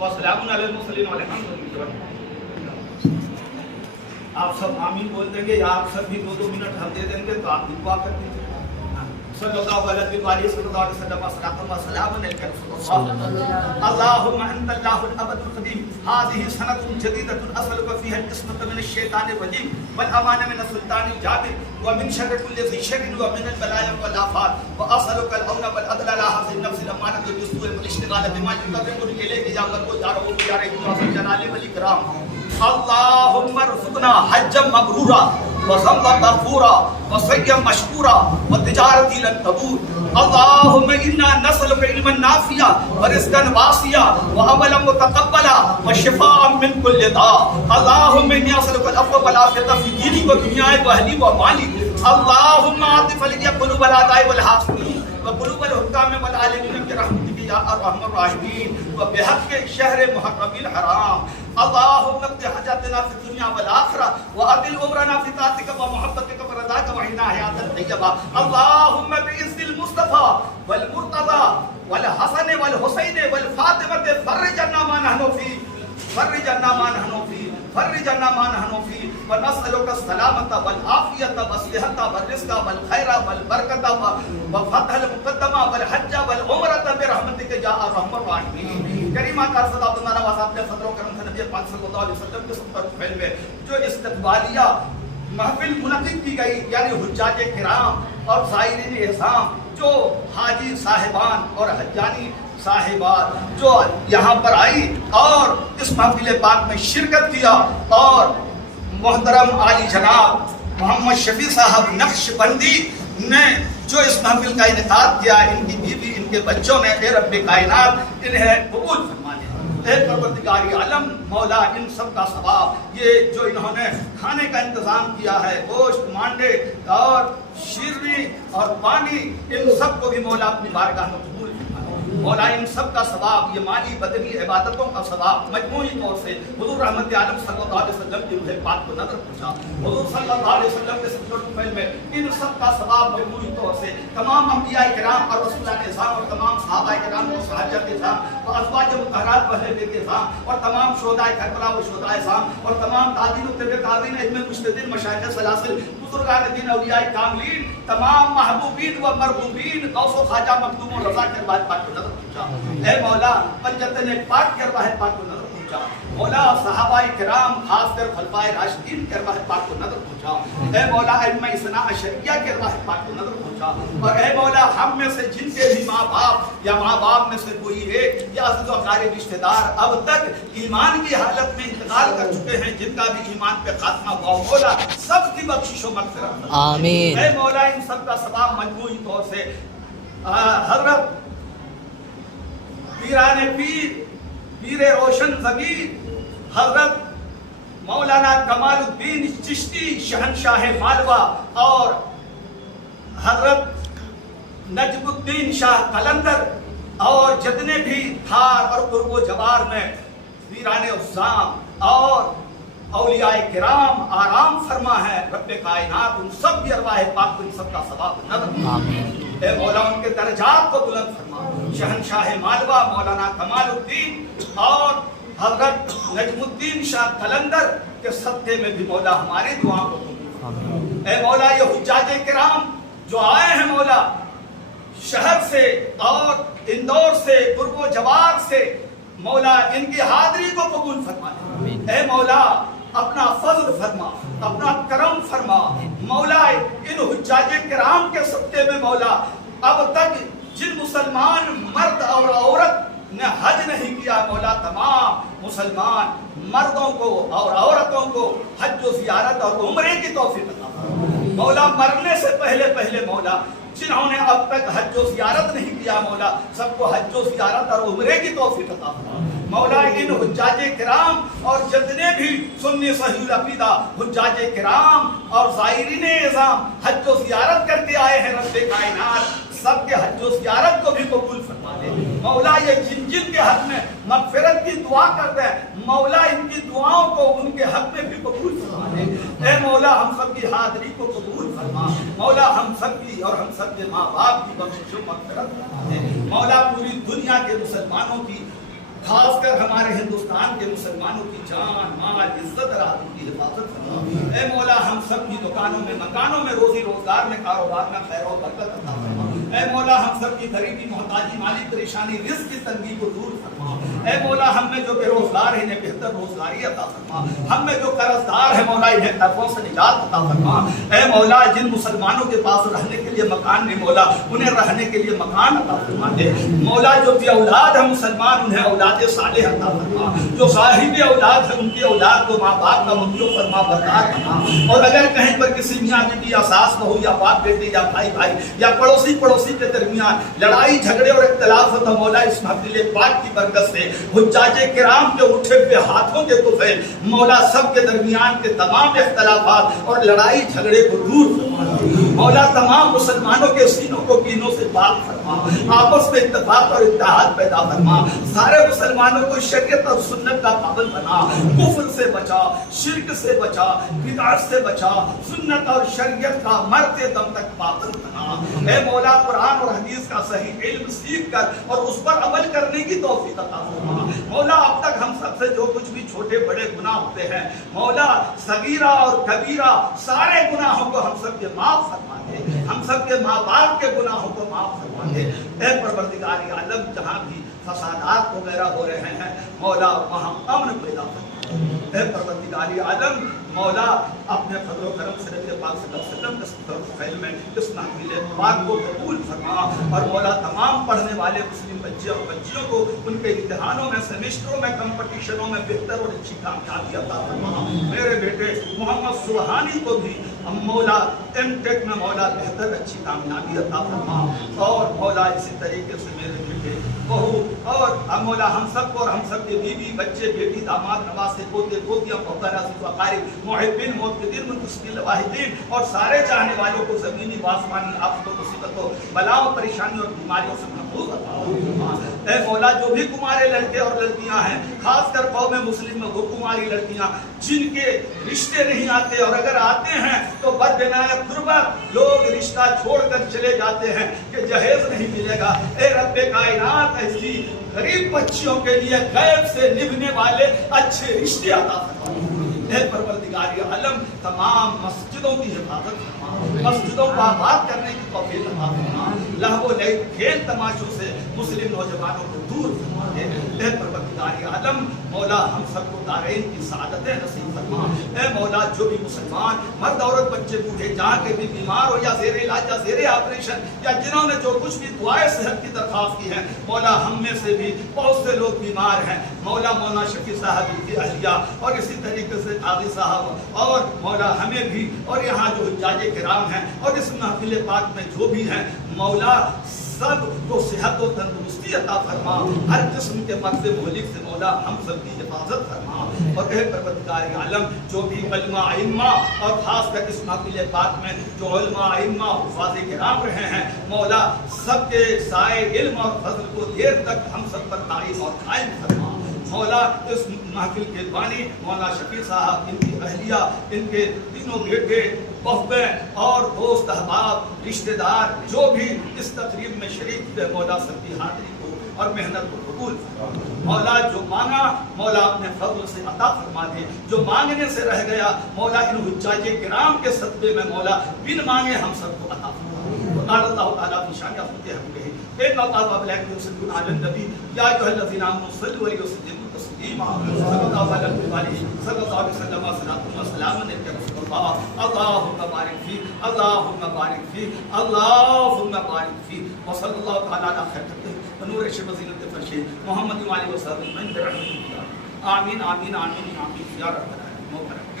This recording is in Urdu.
وسلام علی المرسلین والحمد للہ. آپ سب آمین بول دیں گے یا آپ سب بھی 2 منٹ ہم دے دیں گے تو آپ بھی دعا کر دیجیے. صلی اللہ علیہ وسلم وسلام علیک رسول اللہ. اللهم انت الله الابد القديم هذه سنه جديده اسالك فيها القسمه من الشيطان الرجيم والامان من السلطان الجابر ومن شر كل ذي شر ومن البلايا والافات واسالك الامن والعدل على هذه النفس الامانه بالسوء والاشتغال بما يقربني اليك يا من هو دار يا رب الجلال والاكرام. اللهم ارزقنا حجا مبرورا وذنبا مغفورا وسعيا مشكورا وتجارة لن تبور. اللهم انا نسألك علما نافعا ورزقا واسعا وعملا متقبلا وشفاء من كل داء. اللهم اني اسألك العفو والعافية في ديني ودنياي واهلي ومالي. اللهم عاطف لي قلوب الاعداء والحاسدين وقلوب الحكام والعالمين برحمتك يا ارحم الراحمين وبحق الشهر المحرم الحرام. اللهم اقض حاجاتنا في الدنيا والآخرة وأطل عمرنا في طاعتك ومحبتك ورضاك وحنا حياة طيبة. اللهم بعز المصطفى والمرتضى والحسن والحسين والفاطمة فرج عنا ما نحن فيه فرج عنا ما نحن فيه فرج عنا ما نحن فيه ونسألك السلامة والعافية والصحة والرزق والخير والبركة وفتح المقدمة والحج والعمرة برحمتك يا أرحم الراحمين. کریمہ کا صدا تمہارا واسطہ اپنے فضل و کرم سے نبی پاک صلی اللہ علیہ وسلم کے سب پہل میں جو استقبالیہ محفل منعقد کی گئی یعنی حجاج کرام اور زائرین احسان جو حاجی صاحبان اور حجانی صاحبات جو یہاں پر آئی اور اس محفل پاک میں شرکت کیا اور محترم عالی جناب محمد شفیع صاحب نقش بندی نے جو اس محفل کا انعقاد کیا ان کی بیوی ان کے بچوں نے اے رب کائنات انہیں قبول فرما لیا. اے پروردگار عالم مولا ان سب کا ثواب یہ جو انہوں نے کھانے کا انتظام کیا ہے گوشت مانڈے اور شیرنی اور پانی ان سب کو بھی مولا اپنی بارگاہ میں قبول فرما. مولا ان سب کا ثواب یہ مالی بدنی عبادتوں کا ثواب مجموعی طور سے حضور رحمت عالم صلی اللہ علیہ وسلم کی روح پاک کو نظر پہنچا. حضور صلی اللہ علیہ وسلم کے سفر میں ان سب کا ثواب مجموعی طور سے تمام انبیاء کرام اور رسولان اعظام اور تمام صحابہ کرام اور صحابہ اعظام اور ازواج مطہرات و اہل بیت اعظام اور تمام شہداء کربلا و شہداء اعظام اور تمام تابعین و تبع تابعین علم مجتہدین مشائخ سلاسل بزرگان دین اولیاء کاملین تمام محبوبین و مرغوبین غوث و خواجہ مخدوم و رضا کے بعد پاک کو نظر پہنچا. اے مولا پنجتن پاک کے ارواح پاک کو نظر پہنچا. مولا صحابہ کرام خاص کر خلفائے راشدین کے ارواح پاک کو نظر پہنچا. اے مولا ائمہ اثنا عشریہ کے ارواح پاک کو نظر پہنچا. اور اے مولا ہم میں سے جن کے بھی ماں باپ یا ماں باپ میں سے کوئی ہے یا عزیز و اقارب رشتہ دار اب تک ایمان کی حالت میں انتقال کر چکے ہیں جن کا بھی ایمان پہ خاتمہ ہوا مولا سب کی بخشش و مغفرت آمین. اے مولا ان سب کا ثواب مجموعی طور سے حضرت پیران پیر روشن ضمیر حضرت مولانا کمال الدین چشتی شہنشاہ مالوہ اور حضرت نجم الدین شاہ قلندر اور جتنے بھی تھار اور قرب و جوار میں پیران عظام اور اولیاء کرام آرام فرما ہے رب کائنات ان سب کی ارواح پاک ان سب کا ثواب نظر. اے مولا ان کے درجات کو بلند فرما. شہنشاہ مالوہ مولانا کمال الدین اور حضرت نجم الدین شاہ قلندر کے صدقے میں بھی مولا ہماری دعاؤں کو قبول فرما. اے مولا یہ حجاج کرام جو آئے ہیں مولا شہر سے اور اندور سے قرب و جوار سے مولا ان کی حاضری کو قبول فرما. اے مولا اپنا فضل فرما اپنا کرم فرما. مولا ان حجاج کرام کے صدقے میں مولا اب تک جن مسلمان مرد اور عورت نے حج نہیں کیا مولا تمام مسلمان مردوں کو اور عورتوں کو حج و زیارت اور عمرے کی توفیق عطا فرما. مولا مرنے سے پہلے مولا جنہوں نے اب تک حج و زیارت نہیں کیا مولا سب کو حج و زیارت اور عمرے کی توفیق عطا فرما. مولا ان حجاج کرام اور جتنے بھی سنی صحیح العقیدہ حجاج کرام اور زائرین اعظام حج و زیارت کر کے آئے ہیں رب کائنات سب کے حج و زیارت کو بھی قبول فرما دے. مولا یہ جن جن کے حق میں مغفرت کی دعا کرتے ہیں مولا ان کی دعاؤں کو ان کے حق میں بھی قبول فرما دے. اے مولا ہم سب کی حاضری کو قبول فرما. مولا ہم سب کی اور ہم سب کے ماں باپ کی بخشش و مغفرت فرما دے. مولا پوری دنیا کے مسلمانوں کی خاص کر ہمارے ہندوستان کے مسلمانوں کی جان مال عزت راحت کی حفاظت فرما اے مولا ہم سب کی دکانوں میں مکانوں میں روزی روزگار میں کاروبار میں خیر و برکت عطا فرما اے مولا ہم سب کی غریبی محتاجی مالی پریشانی رزق کی تنگی کو دور فرما اے مولا ہم میں جو بے روزگار ہیں انہیں بہتر روزگاری عطا فرما ہم میں جو قرض دار ہیں مولا انہیں قرضوں سے نجات عطا فرما اے مولا جن مسلمانوں کے پاس رہنے کے لیے مکان نہیں مولا انہیں رہنے کے لیے مکان عطا فرما دے مولا جو بھی اولاد ہے مسلمان انہیں اولاد صالح عطا فرما جو صاحب اولاد ہے ان کی اولاد کو ماں باپ کا مطلوب فرما بردار فرما اور اگر کہیں پر کسی میاں بیوی یا ساس بہو یا باپ بیٹے یا بھائی بھائی یا پڑوسی کے درمیان لڑائی جھگڑے اور اختلاف ہوتا مولا اس محفل پاک کی برکت سے حجاج کرام کے اٹھے ہوئے ہاتھوں کے طفیل مولا سب کے درمیان کے تمام اختلافات اور لڑائی جھگڑے کو دور فرما مولا تمام مسلمانوں کے سینوں کو کینوں سے پاک فرما آپس میں اتفاق اور اتحاد پیدا فرما سارے مسلمانوں کو شریعت اور سنت کا پابند بنا کفر سے بچا شرک سے بچا بدعت سے بچا سنت اور شریعت کا مرتے دم تک پابند بنا اے مولا قرآن اور حدیث کا صحیح علم سیکھ کر اور اس پر عمل کرنے کی توفیق عطا فرما مولا اب تک ہم سب سے جو کچھ بھی چھوٹے بڑے گناہ ہوتے ہیں مولا صغیرہ اور کبیرہ سارے گناہوں کو ہم سب کے معاف فرما دے ہم سب کے ماں باپ کے گناہوں کو معاف فرما دے اے پروردگار عالم جہاں بھی فسادات وغیرہ ہو رہے ہیں مولا وہاں امن پیدا فرما اے پروردگار عالم مولا اپنے فضل و کرم سے نبی پاک صلی اللہ علیہ وسلم کے صدر و فعل میں اس محفل پاک کو قبول فرما اور مولا تمام پڑھنے والے مسلم بچے اور بچیوں کو ان کے امتحانوں میں سیمسٹروں میں کمپٹیشنوں میں بہتر اور اچھی کامیابی عطا فرما میرے بیٹے محمد سبحانی کو بھی مولا ایم ٹیک میں مولا بہتر اچھی کامیابی عطا فرما اور مولا اسی طریقے سے میرے بیٹے بہو اور مولا ہم سب کو اور ہم سب کے بیوی بچے بیٹی داماد نواسے پوتے پوتیاں پھپھر عزیز و اقارب محبین معتقدین منتسبین واحدین اور سارے چاہنے والوں کو زمینی واسمانی آفت و مصیبتوں بلاؤں پریشانیوں اور بیماریوں سے محفوظ عطا فرما اے مولا جو بھی کمارے لڑکے اور لڑکیاں ہیں خاص کر قوم مسلم میں وہ کماری لڑکیاں جن کے رشتے نہیں آتے اور اگر آتے ہیں تو بدعنایت غربت لوگ رشتہ چھوڑ کر چلے جاتے ہیں کہ جہیز نہیں ملے گا اے رب کائنات ایسی غریب بچیوں کے لیے غیب سے نبھنے والے اچھے رشتے عطا فرما اے پروردگار عالم تمام مسجدوں کی حفاظت فرما مسجدوں کو آباد کرنے کی توفیق عطا فرما لہو و لعب کھیل تماشوں سے مسلم نوجوانوں کو دور فرما دے اے پروردگار عالم مولا ہم سب کو دارین کی سعادتیں نصیب فرما اے مولا جو بھی مسلمان مرد عورت بچے بوڑھے جہاں کے بھی بیمار ہو یا زیر علاج یا زیر آپریشن یا جنہوں نے جو کچھ بھی دعائیں صحت کی درخواست کی ہیں مولا ہم میں سے بھی بہت سے لوگ بیمار ہیں مولا مولانا شفیع صاحب کی اہلیہ اور اسی طریقے سے قاضی صاحب اور مولا ہمیں بھی اور یہاں جو حجاج کرام ہیں اور اس محفل پاک میں جو بھی ہیں مولا سب کو صحت و تندرستی عطا فرما ہر قسم کے مرض مہلک سے مولا ہم سب کی حفاظت فرما اور اے پروردگار عالم جو بھی علماء ائمہ اور خاص کر اس محفل پاک میں جو علماء ائمہ حفاظ کرام رہے ہیں مولا سب کے سائے علم اور فضل کو دیر تک ہم سب پر قائم اور قائم فرما مولا اس محفل کے بانی مولانا شفیع صاحب ان کی اہلیہ ان کے تینوں بیٹے بہویں اور دوست احباب رشتہ دار جو بھی اس تقریب میں شریک ہوئے مولا سب کی حاضری کو اور محنت کو قبول فرما مولا جو مانگا مولا اپنے فضل سے عطا فرما دے جو مانگنے سے رہ گیا مولا ان حجاج کرام کے صدقے میں مولا بن مانگے ہم سب کو عطا فرما وقال اللہ تعالیٰ فی شان انفسہ ہم کہیں ان اللہ وملائکتہ یصلون علی النبی یا ایھا الذین آمنوا صلوا علیہ وسلموا تسلیما صلی اللہ علیہ وسلم صلاۃ و سلام علیک رسول اللہ اللہم بارک فی اللہم بارک فی اللہم بارک فی وصلی اللہ تعالی علی خیر خلقہ ونور عرش وزینۃ فرش محمد و آلہ وصحبہ اجمعین برحمتک آمین آمین آمین آمین یا رب العالمین.